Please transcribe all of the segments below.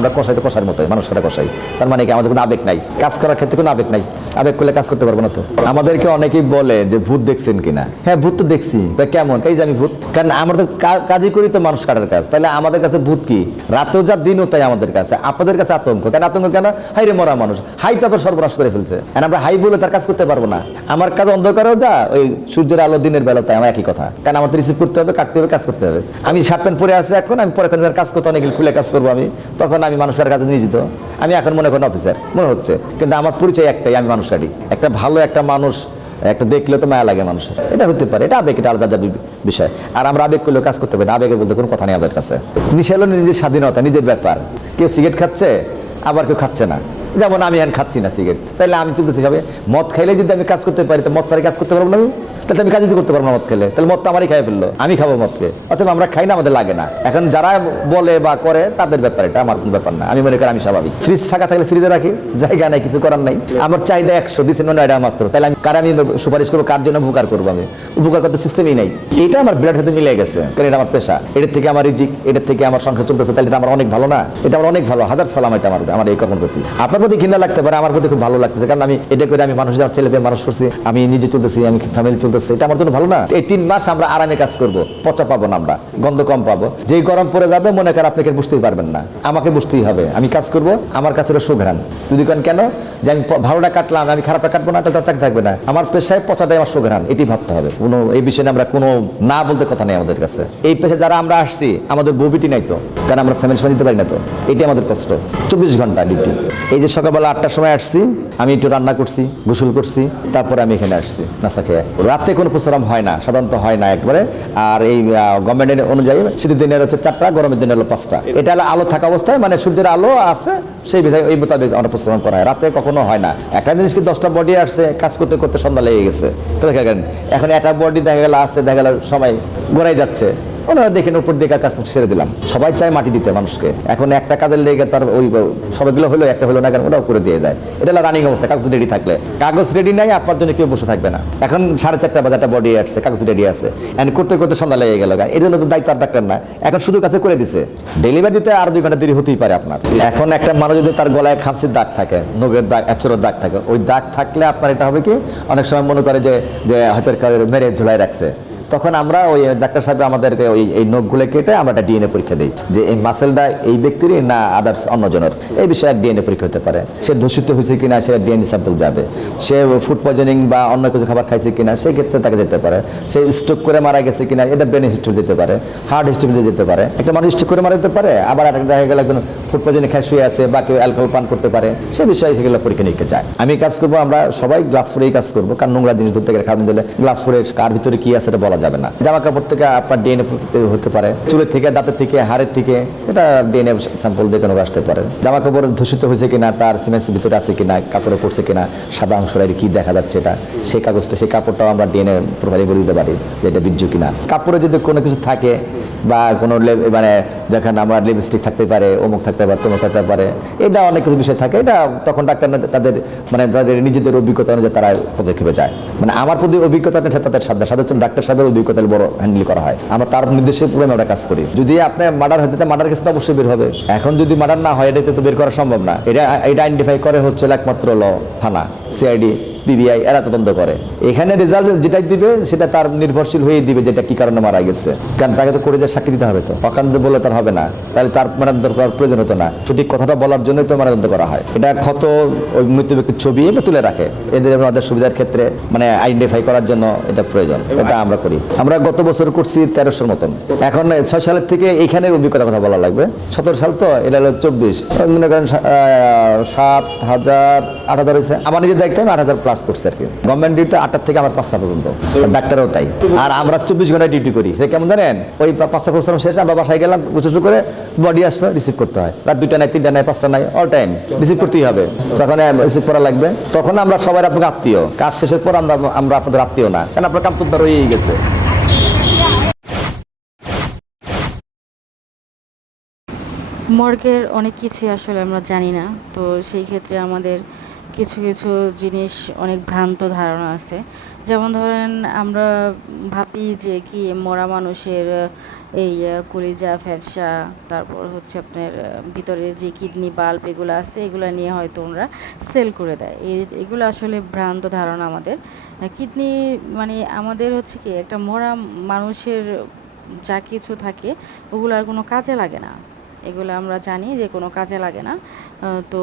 আমরা কষাই তো কষার মতোই, মানুষ কাটা কষাই। তার মানে কি আমাদের কোনো আবেগ নাই, কাজ করার ক্ষেত্রে কোনো আবেগ নাই। আবেগ করলে কাজ করতে পারবো না তো। আমাদেরকে অনেকেই বলে যে ভূত দেখছেন কিনা। হ্যাঁ, ভূত তো দেখছি। কেমন এই যে আমি ভূত, কারণ আমরা তো কাজই করি তো মানুষ কাটার কাজ। তাহলে আমাদের কাছে ভূত কি? রাতেও যা দিনও তাই আমাদের কাছে। আপনাদের কাছে আতঙ্ক কেন? আতঙ্ক কেন? হাই রে মরা মানুষ, হাই তো আবার সর্বনাশ করে ফেলছে, আমরা হাই বলে তার কাজ করতে পারবো না। আমার কাজ অন্ধকারেও যা, ওই সূর্যের আলো দিনের বেলা তাই, আমার একই কথা। কারণ আমার তো রিসিভ করতে হবে, কাটতে হবে, কাজ করতে হবে। আমি শার্ট প্যান্ট পরে আছি এখন, আমি পরে কাজ করতে অনেক খুলে কাজ করবো আমি, তখন আমি মানুষের কাছে নিয়োজিত। আমি এখন মনে করেন অফিসার মনে হচ্ছে, কিন্তু আমার পরিচয় একটাই, আমি মানুষ কাটি। একটা ভালো একটা মানুষ একটা দেখলে তো মায়া লাগে মানুষের, এটা হতে পারে, এটা আবেগ, এটা আলাদা বিষয়। আর আমরা আবেগ করলেও কাজ করতে পারি না, আবেগের বলতে কোনো কথা নেই আমাদের কাছে। নিশা হলো নিজের স্বাধীনতা, নিজের ব্যাপার। কেউ সিগারেট খাচ্ছে, আবার কেউ খাচ্ছে না। যেমন আমি এখন খাচ্ছি না সিগারেট, তাহলে আমি চলতেছি হবে। মদ খাইলে যদি আমি কাজ করতে পারি, তো মদ ছাড়া কাজ করতে পারবো না আমি, তাহলে আমি কাজই করতে পারবো না। মদ খেলে তাহলে মদ তো আমারই খাই ফেললো, আমি খাবো মদকে, অথবা আমরা খাই না, আমাদের লাগে না। এখন যারা বলে বা করে তাদের ব্যাপার, এটা আমার কোনো ব্যাপার না। আমি মনে করি আমি স্বাভাবিক। ফ্রিজ ফাঁকা থাকলে ফ্রিজে রাখি, জায়গা নাই, কিছু করার নাই। আমার চাহিদা 100 দিচ্ছেন মানে এটা মাত্র, তাহলে আমি কার আমি সুপারিশ করবো, কার জন্য উপকার করবো? আমি উপকার করতে সিস্টেমই নাই। এটা আমার বিরাট সাথে মিলে গেছে, কারণ এটা আমার পেশা, এটার থেকে আমার রিজিক, এটার থেকে আমার সংসার চলতেছে, তাহলে এটা আমার অনেক ভালো না? এটা আমার অনেক ভালো, হাজার সালাম এটা আমার এই কর্মের প্রতি। আপনার প্রতি ঘৃণা লাগতে পারে, আমার প্রতি খুব ভালো লাগতেছে, কারণ আমি এটা করে আমি মানুষ, আমার ছেলে পেয়ে মানুষ করছি, আমি নিজে চলতেছি, আমি ফ্যামিলি চলতেছে, এটা আমার জন্য ভালো না? এই 3 মাস আমরা আরামে কাজ করবো, পচা পাবো না, আমরা গন্ধ কম পাবো। যেই গরম পড়ে যাবে মনে করেন আপনাকে বুঝতেই পারবেন না, আমাকে বুঝতেই হবে। আমি কাজ করবো, আমার কাছে ওটা সুঘ্রাণ। যদি কেন যে আমি ভালোটা কাটলাম, আমি খারাপটা কাটবো না, তাহলে তার চাকরি থাকবে না। আমার পেশায় পচাটাই আমার সুঘ্রাণ, এটি ভাবতে হবে। কোনো এই বিষয়ে আমরা কোনো না বলতে কথা নেই আমাদের কাছে। এই পেশায় যারা আমরা আসছি, আমাদের বউবিটি নাই তো, কারণ আমরা ফ্যামিলি সময় দিতে পারি না তো, এটি আমাদের কষ্ট। 24 ঘন্টা ডিউটি। এই যে সকালবেলা 8টার সময় আসছি, আমি একটু রান্না করছি, গোসল করছি, তারপরে আমি এখানে আসছি নাস্তা খেয়ে। রাতে কোনো পরিশ্রম হয় না, সাধারণত হয় না একবারে। আর এই গভর্নমেন্টের অনুযায়ী শীতের দিনের হচ্ছে 4টা, গরমের দিনের হলো 5টা। এটা হলো আলো থাকা অবস্থায়, মানে সূর্যের আলো আছে সেই বিধায় এই মোতাবেক আমরা পরিশ্রম করা হয়। রাতে কখনো হয় না। একটা জিনিস কি 10টা বডি আসছে, কাজ করতে করতে সন্ধ্যা লেগে গেছে, এখন একটা বডি দেখা গেল আসছে, দেখা গেল সময় গড়াই যাচ্ছে, ওনারা দেখেন উপর দিকে কাজ ছেড়ে দিলাম। সবাই চায় মাটি দিতে মানুষকে, এখন একটা কাজের লেগে তার ওই সবগুলো হলো, একটা হলো না কেন, ওটাও করে দিয়ে যায়। এটা হলো রানিং অবস্থা। কাগজ রেডি থাকলে, কাগজ রেডি নাই, আপনার জন্য কেউ বসে থাকবে না। এখন 4:30 বাজে একটা বডি আসছে, কাগজ রেডি আছে, করতে করতে সন্ধ্যা লেগে গেল। এই জন্য তো দায়িত্ব আর ডাক্তার না, এখন শুধু কাছে করে দিছে। ডেলিভারি দিতে আর 2 ঘন্টা দেরি হতেই পারে আপনার। এখন একটা মানুষ যদি তার গলায় খামচির দাগ থাকে, নখের দাগ, এচরের দাগ থাকে, ওই দাগ থাকলে আপনার এটা হবে কি, অনেক সময় মনে করে যে হয়তো মেরে ঝুলাই রাখছে, তখন আমরা ওই ডাক্তার সাহেব আমাদেরকে এই নখগুলো কেটে আমরা একটা ডিএনএ পরীক্ষা দিই, যে এই মাসেলটা এই ব্যক্তিরই না আদার্স অন্যজনের। এই বিষয়ে ডিএনএ পরীক্ষা হতে পারে। সে দূষিত হয়েছে কিনা সেটা ডিএনএ স্যাম্পল যাবে। সে ফুড পয়জনিং বা অন্য কিছু খাবার খাইছে কিনা সেই ক্ষেত্রে তাকে যেতে পারে। সে স্ট্রোক করে মারা গেছে কিনা, এটা ব্রেন হিস্ট্রি যেতে পারে, হার্ট হিস্ট্রি যেতে পারে। একটা মানুষ স্ট্রোক করে মারা যেতে পারে, আবার একটা দেখা গেল একজন ফুড পয়জনিং খাই শুয়ে আছে, বা কেউ অ্যালকোহল পান করতে পারে, সে বিষয়ে সেগুলো পরীক্ষা নিতে চায়। আমি কাজ করবো, আমরা সবাই গ্লাস পরেই কাজ করবো, কারণ নোংরা জিনিস ধরতে গেলে খাবার দিলে গ্লাস পরে কার ভিতরে কি আছে এটা বলা যাবে না। জামা কাপড় থেকে আপনার ডিএনএ হতে পারে, চুলের থেকে, দাঁতের থেকে, হাড়ের থেকে, এটা ডিএনএ স্যাম্পল যে কোনো আসতে পারে। জামা কাপড় দূষিত হয়েছে কিনা, তার সিমেন্টের ভিতরে আছে কিনা, কাপড়ে পড়ছে কিনা, সাদা অংশটা কি দেখা যাচ্ছে, এটা সেই কাগজটা, সেই কাপড়টাও আমরা ডিএনএ প্রোফাইলিং করে দিতে পারি যে এটা বীর্য কিনা। কাপড়ে যদি কোনো কিছু থাকে বা কোনো মানে যেখানে আমরা লিপস্টিক থাকতে পারে, অমুক থাকতে পারে, তমুক থাকতে পারে, এটা অনেক কিছু বিষয় থাকে। এটা তখন ডাক্তার তাদের নিজেদের অভিজ্ঞতা অনুযায়ী তারা পদক্ষেপে যায়। মানে আমার প্রতি অভিজ্ঞতা তাদের সাথে ডাক্তার সাহেবের অভিজ্ঞতা বড় হ্যান্ডেল করা হয়। আমরা তার নির্দেশের পুরো আমরা কাজ করি। যদি আপনি মার্ডার হতে, মার্ডার কেস তো অবশ্যই বের হবে। এখন যদি মার্ডার না হয়, এটাতে তো বের করা সম্ভব না। এটা আইডেন্টিফাই করে হচ্ছে একমাত্র থানা, সিআইডি, পিবিআই, এরা তদন্ত করে। এখানে রেজাল্ট যেটাই দিবে সেটা তার নির্ভরশীল হয়ে দিবে যেটা কি কারণে মারা গেছে, কারণ তাকে তো করে দিয়ে সাক্ষী দিতে হবে। তো অকান্ত বললে তার হবে না, তাহলে তার মানদণ্ড করার প্রয়োজন হতো না। সঠিক কথাটা বলার জন্যই তো মানদণ্ড করা হয়। এটা ক্ষত ওই মৃত্যু ব্যক্তির ছবি এটা তুলে রাখে, এদের আমাদের সুবিধার ক্ষেত্রে মানে আইডেন্টিফাই করার জন্য এটা প্রয়োজন। এটা আমরা করি। আমরা গত বছর করছি 1300-র মতন। এখন 6 সালের থেকে এইখানে অভিজ্ঞতার কথা বলা লাগবে। 17 সাল তো, এটা হলো 24, মনে করেন 7,000 8,000 হয়েছে। আমার নিজের দায়িত্বে আমি 8,000 প্লাস করছি আর কি। গভর্নমেন্ট ডিউটি 8টা থেকে আমার 5টা পর্যন্ত, ডাক্তারও তাই। আর আমরা 24 ঘন্টায় ডিউটি করি। সে কেমন জানেন, ওই 5টা পরিশ্রম শেষে আমরা বাসায় গেলাম, গোসল করে বডি আসলো, রিসিভ করতে হয়। রাত 2টা নাই, 3টা নাই, 5টা নাই, অল টাইম রিসিভ করতেই হবে। যখন রিসিভ করা লাগবে তখন আমরা সবাই আপনাকে আত্মীয়। কাজ শেষের পর আমরা আপনাদের আত্মীয় না, কারণ আপনার কাম তো রয়েই গেছে। মর্গের অনেক কিছুই আসলে আমরা জানি না, তো সেই ক্ষেত্রে আমাদের কিছু কিছু জিনিস অনেক ভ্রান্ত ধারণা আছে। যেমন ধরেন আমরা ভাবি যে কি মরা মানুষের এই কলিজা ফ্যাপসা, তারপর হচ্ছে আপনার ভিতরের যে কিডনি বাল্ব এগুলো আছে, এগুলো নিয়ে হয়তো ওনারা সেল করে দেয়। এগুলো আসলে ভ্রান্ত ধারণা আমাদের। কিডনি মানে আমাদের হচ্ছে কি একটা মরা মানুষের যা কিছু থাকে ওগুলো আর কোনো কাজে লাগে না। এগুলো আমরা জানি যে কোনো কাজে লাগে না। তো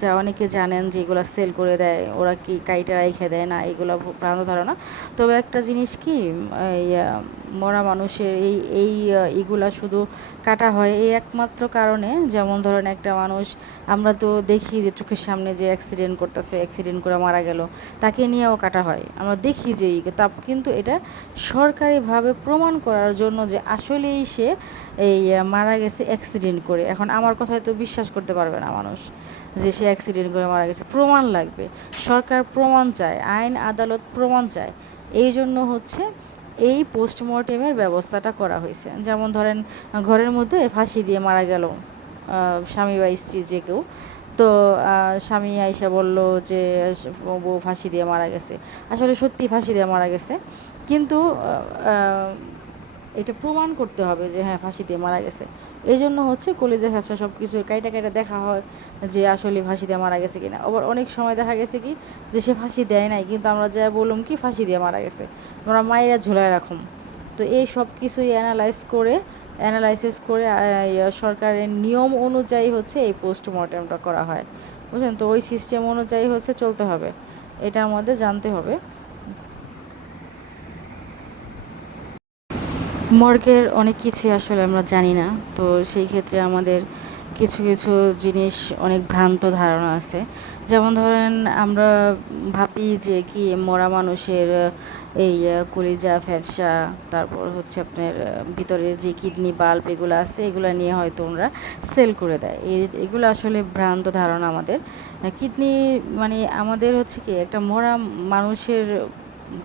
যা অনেকে জানেন যে এগুলো সেল করে দেয়, ওরা কি কাইটা রেখে দেয় না, এগুলো ভ্রান্ত ধারণা। তবে একটা জিনিস কি, এই মরা মানুষের এইগুলা শুধু কাটা হয় এই একমাত্র কারণে, যেমন ধরেন একটা মানুষ আমরা তো দেখি যে চোখের সামনে যে অ্যাক্সিডেন্ট করতেছে, অ্যাক্সিডেন্ট করে মারা গেল, তাকে নিয়েও কাটা হয়। আমরা দেখি যে তা কিন্তু এটা সরকারিভাবে প্রমাণ করার জন্য যে আসলেই সে এই মারা গেছে অ্যাক্সিডেন্ট করে। এখন আমার কথায় তো বিশ্বাস করতে পারবে না মানুষ যে সে অ্যাক্সিডেন্ট করে মারা গেছে, প্রমাণ লাগবে। সরকার প্রমাণ চায়, আইন আদালত প্রমাণ চায়। এই জন্য হচ্ছে এই পোস্টমর্টেমের ব্যবস্থাটা করা হয়েছে। যেমন ধরেন ঘরের মধ্যে ফাঁসি দিয়ে মারা গেল স্বামী বা স্ত্রী যে কেউ, তো স্বামী আইসা বলল যে বউ ফাঁসি দিয়ে মারা গেছে, আসলে সত্যি ফাঁসি দিয়ে মারা গেছে, কিন্তু এটা প্রমাণ করতে হবে যে হ্যাঁ ফাঁসি দিয়ে মারা গেছে। এই জন্য হচ্ছে কলেজের ব্যবসা সব কিছু কাইটা কাইটা দেখা হয় যে আসলে ফাঁসি দিয়ে মারা গেছে কিনা। আবার অনেক সময় দেখা গেছে কি যে সে ফাঁসি দেয় নাই, কিন্তু আমরা যা বললাম কি ফাঁসি দিয়ে মারা গেছে, আমরা মায়েরা ঝুলায় রাখুম। তো এই সব কিছুই অ্যানালাইসিস করে সরকারের নিয়ম অনুযায়ী হচ্ছে এই পোস্টমর্টেমটা করা হয়, বুঝলেন? তো ওই সিস্টেম অনুযায়ী হচ্ছে চলতে হবে, এটা আমাদের জানতে হবে। মর্গের অনেক কিছুই আসলে আমরা জানি না। তো সেই ক্ষেত্রে আমাদের কিছু কিছু জিনিস অনেক ভ্রান্ত ধারণা আছে। যেমন ধরেন আমরা ভাবি যে কি মরা মানুষের এই কলিজা ফ্যাপসা, তারপর হচ্ছে আপনার ভিতরের যে কিডনি বাল্ব এগুলো আছে, এগুলো নিয়ে হয়তো ওনারা সেল করে দেয়। এগুলো আসলে ভ্রান্ত ধারণা আমাদের। কিডনি মানে আমাদের হচ্ছে কি একটা মরা মানুষের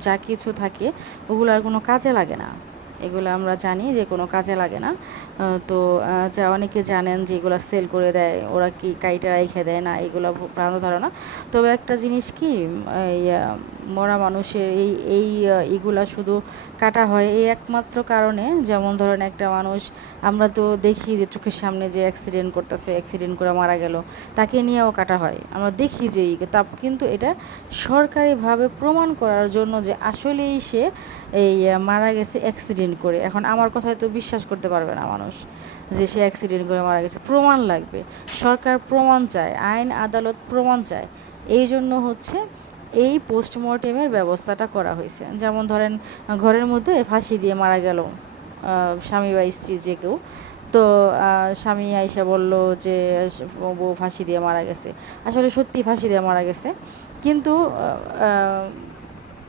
যা কিছু থাকে ওগুলো আর কোনো কাজে লাগে না। এগুলো আমরা জানি যে কোনো কাজে লাগে না। তো যা অনেকে জানেন যে এগুলো সেল করে দেয়, ওরা কি কাইটা রেখে দেয় না, এগুলো ভ্রান্ত ধারণা। তবে একটা জিনিস কি, এই মরা মানুষের এইগুলা শুধু কাটা হয় এই একমাত্র কারণে, যেমন ধরেন একটা মানুষ আমরা তো দেখি যে চোখের সামনে যে অ্যাক্সিডেন্ট করতেছে, অ্যাক্সিডেন্ট করে মারা গেল, তাকে নিয়েও কাটা হয়। আমরা দেখি যে তা কিন্তু এটা সরকারিভাবে প্রমাণ করার জন্য যে আসলেই সে এই মারা গেছে অ্যাক্সিডেন্ট করে। এখন আমার কথায় তো বিশ্বাস করতে পারবে না মানুষ যে সে অ্যাক্সিডেন্ট করে মারা গেছে, প্রমাণ লাগবে। সরকার প্রমাণ চায়, আইন আদালত প্রমাণ চায়। এই জন্য হচ্ছে এই পোস্টমর্টেমের ব্যবস্থাটা করা হয়েছে। যেমন ধরেন ঘরের মধ্যে ফাঁসি দিয়ে মারা গেল স্বামী বা স্ত্রী যে কেউ, তো স্বামী আইসা বলল যে বউ ফাঁসি দিয়ে মারা গেছে, আসলে সত্যি ফাঁসি দিয়ে মারা গেছে, কিন্তু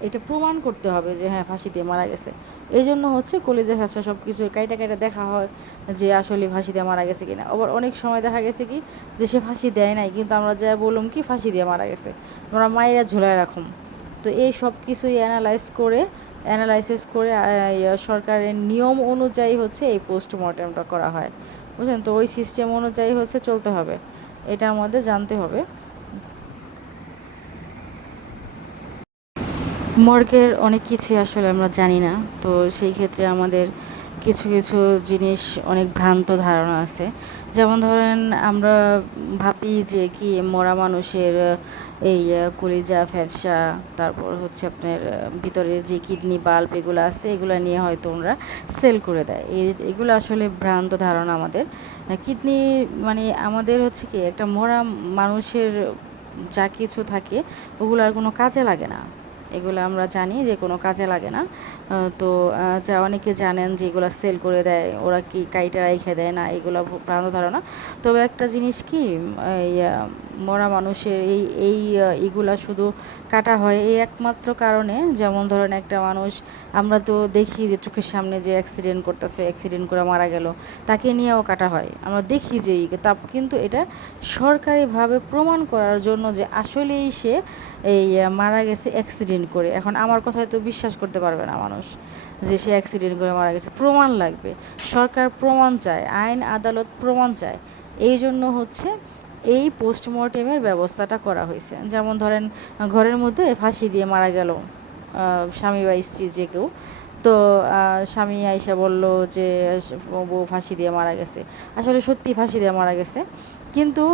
এটা প্রমাণ করতে হবে যে হ্যাঁ ফাঁসি দিয়ে মারা গেছে। এই জন্য হচ্ছে কলেজের ব্যবসা সব কিছু কাইটা কাইটা দেখা হয় যে আসলে ফাঁসি দিয়ে মারা গেছে কিনা। আবার অনেক সময় দেখা গেছে কি যে সে ফাঁসি দেয় নাই, কিন্তু আমরা যা বললাম কি ফাঁসি দিয়ে মারা গেছে, আমরা মায়েরা ঝুলায় রাখুম। তো এই সব কিছুই অ্যানালাইসিস করে সরকারের নিয়ম অনুযায়ী হচ্ছে এই পোস্টমর্টেমটা করা হয়, বুঝলেন? তো ওই সিস্টেম অনুযায়ী হচ্ছে চলতে হবে, এটা আমাদের জানতে হবে। মর্গের অনেক কিছুই আসলে আমরা জানি না। তো সেই ক্ষেত্রে আমাদের কিছু কিছু জিনিস অনেক ভ্রান্ত ধারণা আছে। যেমন ধরেন আমরা ভাবি যে কি মরা মানুষের এই কলিজা ফ্যাপসা, তারপর হচ্ছে আপনার ভিতরের যে কিডনি বাল্ব এগুলো আছে, এগুলো নিয়ে হয়তো ওনারা সেল করে দেয়। এগুলো আসলে ভ্রান্ত ধারণা আমাদের। কিডনি মানে আমাদের হচ্ছে কি একটা মরা মানুষের যা কিছু থাকে ওগুলো আর কোনো কাজে লাগে না। এগুলো আমরা জানি যে কোনো কাজে লাগে না। তো যা অনেকে জানেন যে এগুলো সেল করে দেয়, ওরা কি কাইটা রেখে দেয় না, এগুলো ভ্রান্ত ধারণা। তবে একটা জিনিস কি, এই মরা মানুষের এইগুলা শুধু কাটা হয় এই একমাত্র কারণে, যেমন ধরেন একটা মানুষ আমরা তো দেখি যে চোখের সামনে যে অ্যাক্সিডেন্ট করতেছে, অ্যাক্সিডেন্ট করে মারা গেল, তাকে নিয়েও কাটা হয়। আমরা দেখি যে তা কিন্তু এটা সরকারিভাবে প্রমাণ করার জন্য যে আসলেই সে এই মারা গেছে অ্যাক্সিডেন্ট করে। এখন আমার কথায় তো বিশ্বাস করতে পারবে না মানুষ যে সে অ্যাক্সিডেন্ট করে মারা গেছে, প্রমাণ লাগবে। সরকার প্রমাণ চায়, আইন আদালত প্রমাণ চায়। এই জন্য হচ্ছে এই পোস্টমর্টেমের ব্যবস্থাটা করা হয়েছে। যেমন ধরেন ঘরের মধ্যে ফাঁসি দিয়ে মারা গেল স্বামী বা স্ত্রী যে কেউ। তো স্বামী আইসা বলল যে বউ ফাঁসি দিয়ে মারা গেছে। আসলে সত্যি ফাঁসি দিয়ে মারা গেছে, কিন্তু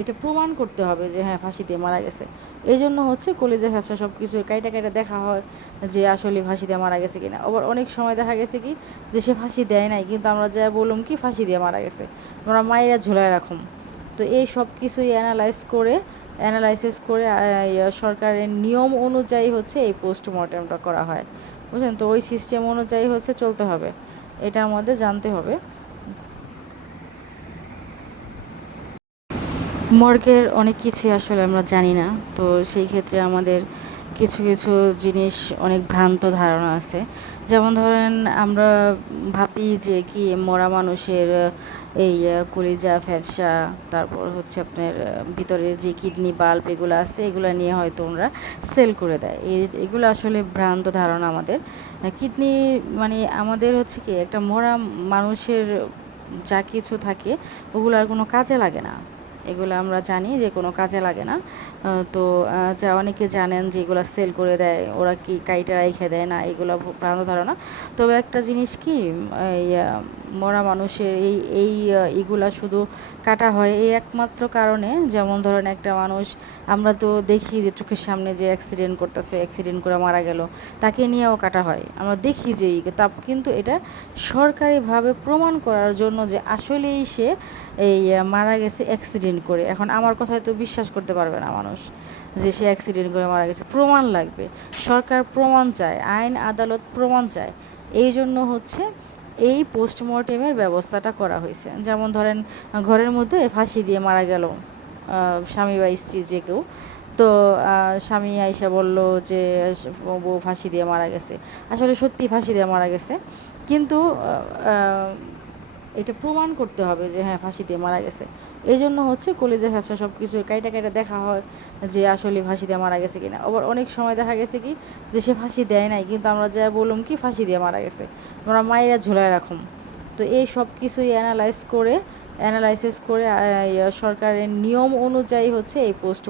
এটা প্রমাণ করতে হবে যে হ্যাঁ ফাঁসি দিয়ে মারা গেছে। এই জন্য হচ্ছে কলিজা ফ্যাপসা সব কিছু কাইটা কাইটা দেখা হয় যে আসলে ফাঁসি দিয়ে মারা গেছে কিনা। আবার অনেক সময় দেখা গেছে কি যে সে ফাঁসি দেয় নাই, কিন্তু আমরা যা বললাম কি ফাঁসি দিয়ে মারা গেছে, আমরা মায়েরা ঝুলায় রাখুম। তো এই সব কিছুই অ্যানালাইসিস করে সরকারের নিয়ম অনুযায়ী হচ্ছে এই পোস্টমর্টেমটা করা হয়, বুঝলেন? তো ওই সিস্টেম অনুযায়ী হচ্ছে চলতে হবে, এটা আমাদের জানতে হবে। মর্গের অনেক কিছুই আসলে আমরা জানি না, তো সেই ক্ষেত্রে আমাদের কিছু কিছু জিনিস অনেক ভ্রান্ত ধারণা আছে। যেমন ধরেন আমরা ভাবি যে কি মরা মানুষের এই কলিজা ফ্যাপসা, তারপর হচ্ছে আপনার ভিতরের যে কিডনি বাল্ব এগুলো আছে, এগুলো নিয়ে হয়তো ওরা সেল করে দেয়। এগুলো আসলে ভ্রান্ত ধারণা আমাদের। কিডনি মানে আমাদের হচ্ছে কি একটা মরা মানুষের যা কিছু থাকে ওগুলো আর কোনো কাজে লাগে না, এগুলো আমরা জানি যে কোনো কাজে লাগে না। তো যা অনেকে জানেন যে এগুলো সেল করে দেয়, ওরা কি কাইটা রেখে দেয় না, এগুলো ভ্রান্ত ধারণা। তবে একটা জিনিস কি, এই মরা মানুষের এইগুলা শুধু কাটা হয় এই একমাত্র কারণে, যেমন ধরেন একটা মানুষ আমরা তো দেখি যে চোখের সামনে যে অ্যাক্সিডেন্ট করতেছে, অ্যাক্সিডেন্ট করে মারা গেল, তাকে নিয়েও কাটা হয়, আমরা দেখি যে কিন্তু এটা সরকারিভাবে প্রমাণ করার জন্য যে আসলেই সে এই মারা গেছে অ্যাক্সিডেন্ট করে। এখন আমার কথায় তো বিশ্বাস করতে পারবে না মানুষ যে সে অ্যাক্সিডেন্ট করে মারা গেছে, প্রমাণ লাগবে, সরকার প্রমাণ চায়, আইন আদালত প্রমাণ চায়। এই জন্য হচ্ছে এই পোস্টমর্টেমের ব্যবস্থাটা করা হয়েছে। যেমন ধরেন ঘরের মধ্যে ফাঁসি দিয়ে মারা গেল স্বামী বা স্ত্রী যে কেউ। তো স্বামী আইসা বলল যে বউ ফাঁসি দিয়ে মারা গেছে। আসলে সত্যি ফাঁসি দিয়ে মারা গেছে, কিন্তু এটা প্রমাণ করতে হবে যে হ্যাঁ ফাঁসি দিয়ে মারা গেছে। এই জন্য হচ্ছে কলিজা ফ্যাপসা সব কিছু কাইটা কাইটা দেখা হয় যে আসলে ফাঁসি দিয়ে মারা গেছে কিনা। আবার অনেক সময় দেখা গেছে কি যে সে ফাঁসি দেয় নাই, কিন্তু আমরা যা বললাম কি ফাঁসি দিয়ে মারা গেছে, আমরা মায়েরা ঝুলায় রাখুম। তো এই সব কিছুই অ্যানালাইসিস করে সরকারের নিয়ম অনুযায়ী হচ্ছে এই পোস্ট